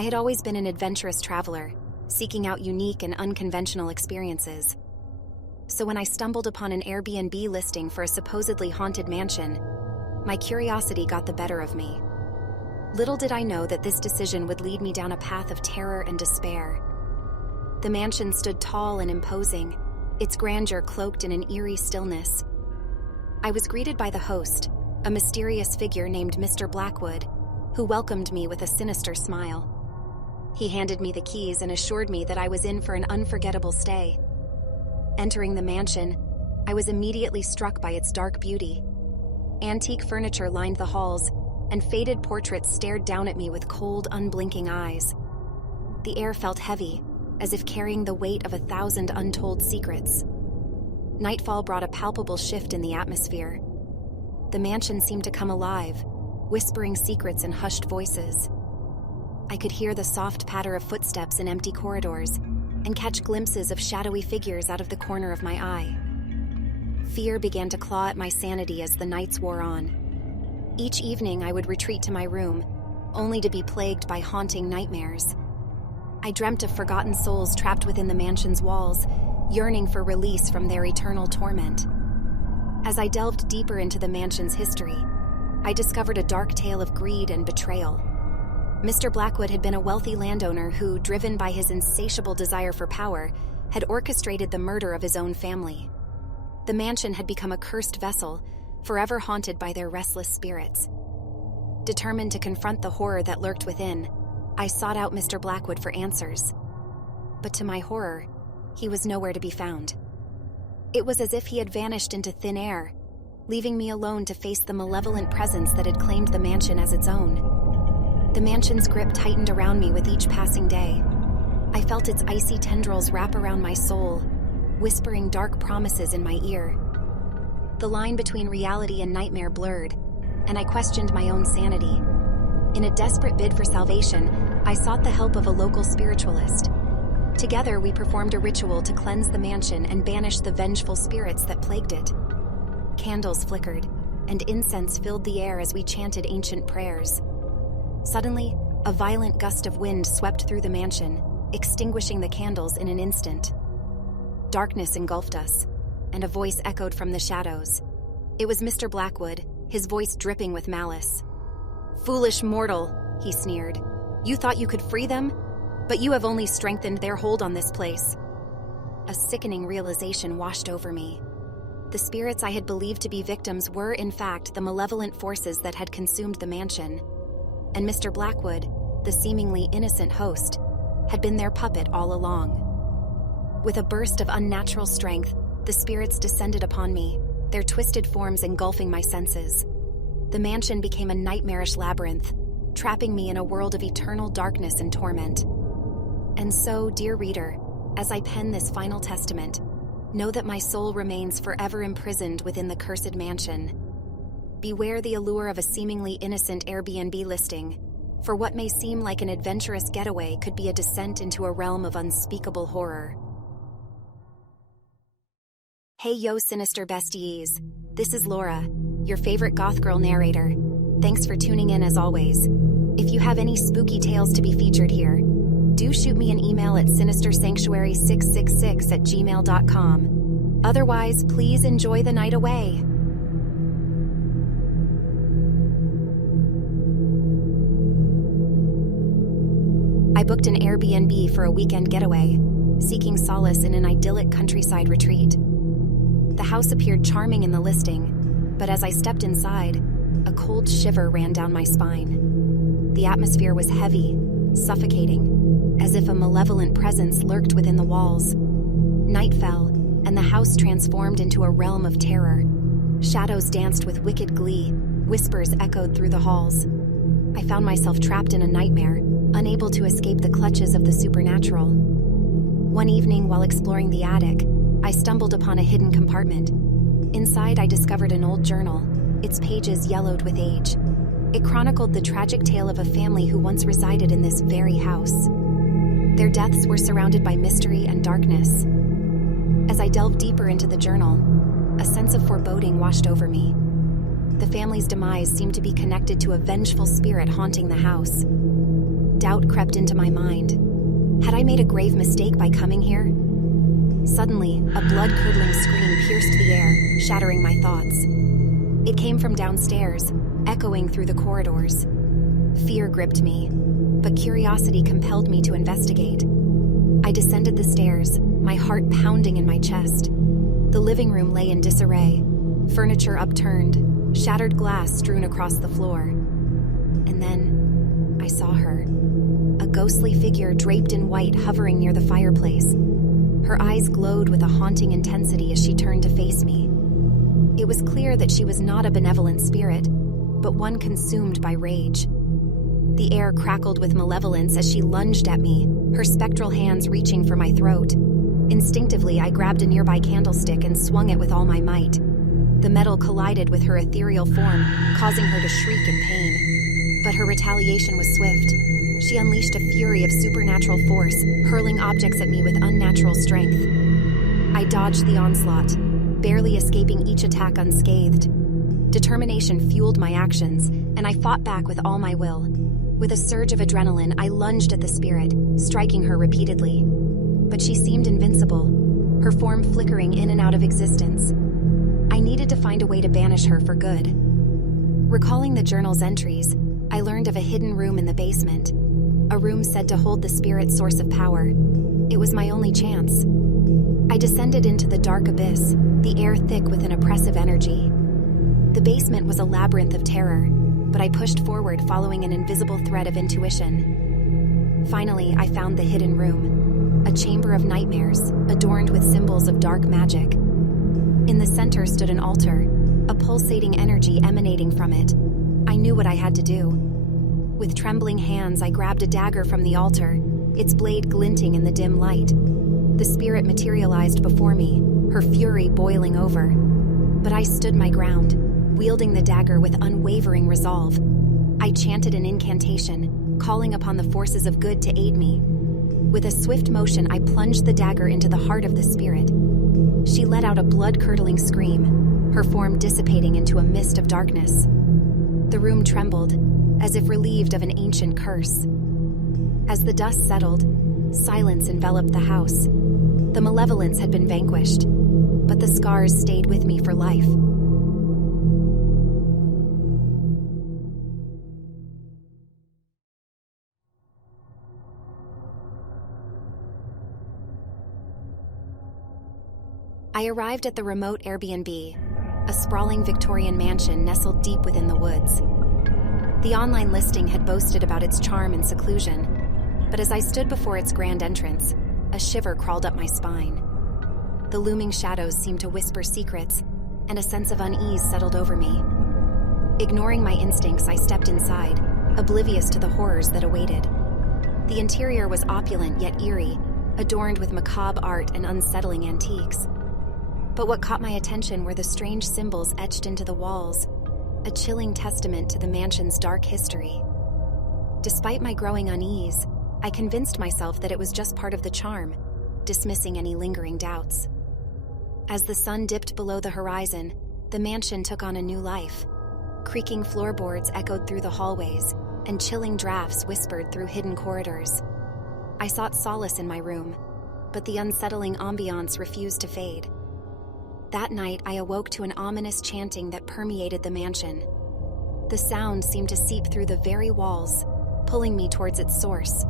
I had always been an adventurous traveler, seeking out unique and unconventional experiences. So when I stumbled upon an Airbnb listing for a supposedly haunted mansion, my curiosity got the better of me. Little did I know that this decision would lead me down a path of terror and despair. The mansion stood tall and imposing, its grandeur cloaked in an eerie stillness. I was greeted by the host, a mysterious figure named Mr. Blackwood, who welcomed me with a sinister smile. He handed me the keys and assured me that I was in for an unforgettable stay. Entering the mansion, I was immediately struck by its dark beauty. Antique furniture lined the halls, and faded portraits stared down at me with cold, unblinking eyes. The air felt heavy, as if carrying the weight of 1,000 untold secrets. Nightfall brought a palpable shift in the atmosphere. The mansion seemed to come alive, whispering secrets in hushed voices. I could hear the soft patter of footsteps in empty corridors and catch glimpses of shadowy figures out of the corner of my eye. Fear began to claw at my sanity as the nights wore on. Each evening I would retreat to my room, only to be plagued by haunting nightmares. I dreamt of forgotten souls trapped within the mansion's walls, yearning for release from their eternal torment. As I delved deeper into the mansion's history, I discovered a dark tale of greed and betrayal. Mr. Blackwood had been a wealthy landowner who, driven by his insatiable desire for power, had orchestrated the murder of his own family. The mansion had become a cursed vessel, forever haunted by their restless spirits. Determined to confront the horror that lurked within, I sought out Mr. Blackwood for answers. But to my horror, he was nowhere to be found. It was as if he had vanished into thin air, leaving me alone to face the malevolent presence that had claimed the mansion as its own. The mansion's grip tightened around me with each passing day. I felt its icy tendrils wrap around my soul, whispering dark promises in my ear. The line between reality and nightmare blurred, and I questioned my own sanity. In a desperate bid for salvation, I sought the help of a local spiritualist. Together, we performed a ritual to cleanse the mansion and banish the vengeful spirits that plagued it. Candles flickered, and incense filled the air as we chanted ancient prayers. Suddenly, a violent gust of wind swept through the mansion, extinguishing the candles in an instant. Darkness engulfed us, and a voice echoed from the shadows. It was Mr. Blackwood, his voice dripping with malice. "Foolish mortal," he sneered. "You thought you could free them? But you have only strengthened their hold on this place." A sickening realization washed over me. The spirits I had believed to be victims were, in fact, the malevolent forces that had consumed the mansion. And Mr. Blackwood, the seemingly innocent host, had been their puppet all along. With a burst of unnatural strength, the spirits descended upon me, their twisted forms engulfing my senses. The mansion became a nightmarish labyrinth, trapping me in a world of eternal darkness and torment. And so, dear reader, as I pen this final testament, know that my soul remains forever imprisoned within the cursed mansion. Beware the allure of a seemingly innocent Airbnb listing, for what may seem like an adventurous getaway could be a descent into a realm of unspeakable horror. Hey yo, sinister besties. This is Laura, your favorite goth girl narrator. Thanks for tuning in as always. If you have any spooky tales to be featured here, do shoot me an email at sinistersanctuary666@gmail.com. Otherwise, please enjoy the night away. I booked an Airbnb for a weekend getaway, seeking solace in an idyllic countryside retreat. The house appeared charming in the listing, but as I stepped inside, a cold shiver ran down my spine. The atmosphere was heavy, suffocating, as if a malevolent presence lurked within the walls. Night fell, and the house transformed into a realm of terror. Shadows danced with wicked glee, whispers echoed through the halls. I found myself trapped in a nightmare, unable to escape the clutches of the supernatural. One evening, while exploring the attic, I stumbled upon a hidden compartment. Inside, I discovered an old journal, its pages yellowed with age. It chronicled the tragic tale of a family who once resided in this very house. Their deaths were surrounded by mystery and darkness. As I delved deeper into the journal, a sense of foreboding washed over me. The family's demise seemed to be connected to a vengeful spirit haunting the house. doubt crept into my mind. Had I made a grave mistake by coming here? Suddenly, a blood-curdling scream pierced the air, shattering my thoughts. It came from downstairs, echoing through the corridors. Fear gripped me, but curiosity compelled me to investigate. I descended the stairs, my heart pounding in my chest. The living room lay in disarray, furniture upturned, shattered glass strewn across the floor. And then, I saw her. A ghostly figure draped in white hovering near the fireplace. Her eyes glowed with a haunting intensity as she turned to face me. It was clear that she was not a benevolent spirit, but one consumed by rage. The air crackled with malevolence as she lunged at me, her spectral hands reaching for my throat. Instinctively, I grabbed a nearby candlestick and swung it with all my might. The metal collided with her ethereal form, causing her to shriek in pain. But her retaliation was swift. She unleashed a fury of supernatural force, hurling objects at me with unnatural strength. I dodged the onslaught, barely escaping each attack unscathed. Determination fueled my actions, and I fought back with all my will. With a surge of adrenaline, I lunged at the spirit, striking her repeatedly. But she seemed invincible, her form flickering in and out of existence. I needed to find a way to banish her for good. Recalling the journal's entries, I learned of a hidden room in the basement, a room said to hold the spirit's source of power. It was my only chance. I descended into the dark abyss, the air thick with an oppressive energy. The basement was a labyrinth of terror, but I pushed forward following an invisible thread of intuition. Finally, I found the hidden room, a chamber of nightmares, adorned with symbols of dark magic. In the center stood an altar, a pulsating energy emanating from it. I knew what I had to do. With trembling hands, I grabbed a dagger from the altar, its blade glinting in the dim light. The spirit materialized before me, her fury boiling over. But I stood my ground, wielding the dagger with unwavering resolve. I chanted an incantation, calling upon the forces of good to aid me. With a swift motion, I plunged the dagger into the heart of the spirit. She let out a blood-curdling scream, her form dissipating into a mist of darkness. The room trembled, as if relieved of an ancient curse. As the dust settled, silence enveloped the house. The malevolence had been vanquished, but the scars stayed with me for life. I arrived at the remote Airbnb, a sprawling Victorian mansion nestled deep within the woods. The online listing had boasted about its charm and seclusion, but as I stood before its grand entrance, a shiver crawled up my spine. The looming shadows seemed to whisper secrets, and a sense of unease settled over me. Ignoring my instincts, I stepped inside, oblivious to the horrors that awaited. The interior was opulent yet eerie, adorned with macabre art and unsettling antiques. But what caught my attention were the strange symbols etched into the walls, a chilling testament to the mansion's dark history. Despite my growing unease, I convinced myself that it was just part of the charm, dismissing any lingering doubts. As the sun dipped below the horizon, the mansion took on a new life. Creaking floorboards echoed through the hallways, and chilling drafts whispered through hidden corridors. I sought solace in my room, but the unsettling ambiance refused to fade. That night, I awoke to an ominous chanting that permeated the mansion. The sound seemed to seep through the very walls, pulling me towards its source.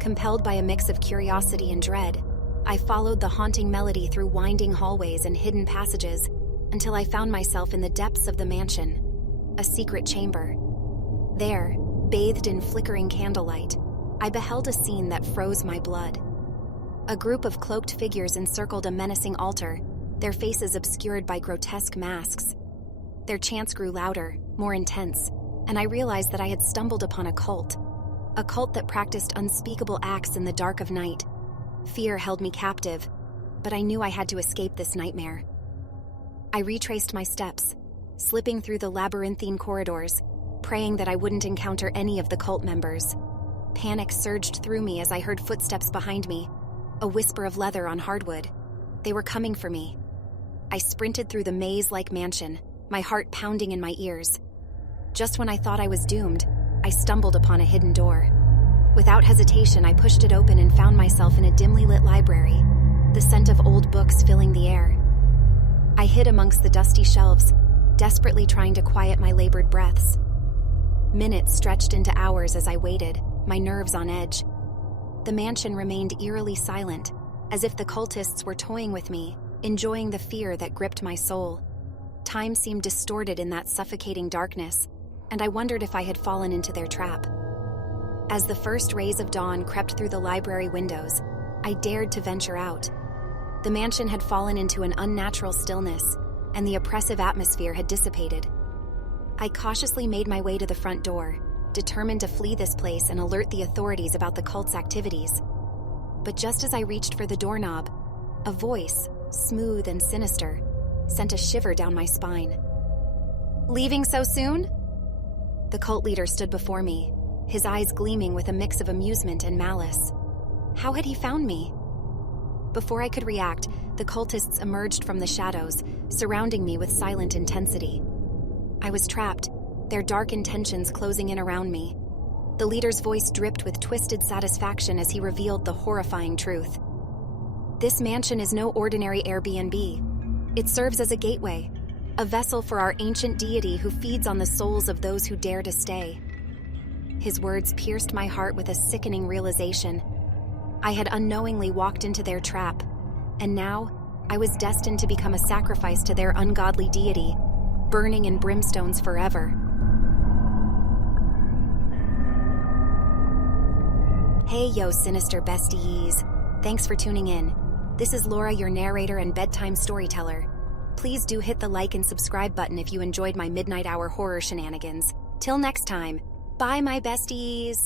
Compelled by a mix of curiosity and dread, I followed the haunting melody through winding hallways and hidden passages until I found myself in the depths of the mansion, a secret chamber. There, bathed in flickering candlelight, I beheld a scene that froze my blood. A group of cloaked figures encircled a menacing altar, their faces obscured by grotesque masks. Their chants grew louder, more intense, and I realized that I had stumbled upon a cult that practiced unspeakable acts in the dark of night. Fear held me captive, but I knew I had to escape this nightmare. I retraced my steps, slipping through the labyrinthine corridors, praying that I wouldn't encounter any of the cult members. Panic surged through me as I heard footsteps behind me, a whisper of leather on hardwood. They were coming for me. I sprinted through the maze-like mansion, my heart pounding in my ears. Just when I thought I was doomed, I stumbled upon a hidden door. Without hesitation, I pushed it open and found myself in a dimly lit library, the scent of old books filling the air. I hid amongst the dusty shelves, desperately trying to quiet my labored breaths. Minutes stretched into hours as I waited, my nerves on edge. The mansion remained eerily silent, as if the cultists were toying with me, enjoying the fear that gripped my soul. Time seemed distorted in that suffocating darkness, and I wondered if I had fallen into their trap. As the first rays of dawn crept through the library windows, I dared to venture out. The mansion had fallen into an unnatural stillness, and the oppressive atmosphere had dissipated. I cautiously made my way to the front door, determined to flee this place and alert the authorities about the cult's activities. But just as I reached for the doorknob, a voice, smooth and sinister, sent a shiver down my spine. "Leaving so soon?" The cult leader stood before me, his eyes gleaming with a mix of amusement and malice. How had he found me? Before I could react, the cultists emerged from the shadows, surrounding me with silent intensity. I was trapped, their dark intentions closing in around me. The leader's voice dripped with twisted satisfaction as he revealed the horrifying truth. This mansion is no ordinary Airbnb. It serves as a gateway, a vessel for our ancient deity who feeds on the souls of those who dare to stay. His words pierced my heart with a sickening realization. I had unknowingly walked into their trap, and now I was destined to become a sacrifice to their ungodly deity, burning in brimstones forever. Hey yo, sinister besties. Thanks for tuning in. This is Laura, your narrator and bedtime storyteller. Please do hit the like and subscribe button if you enjoyed my midnight hour horror shenanigans. Till next time, bye my besties!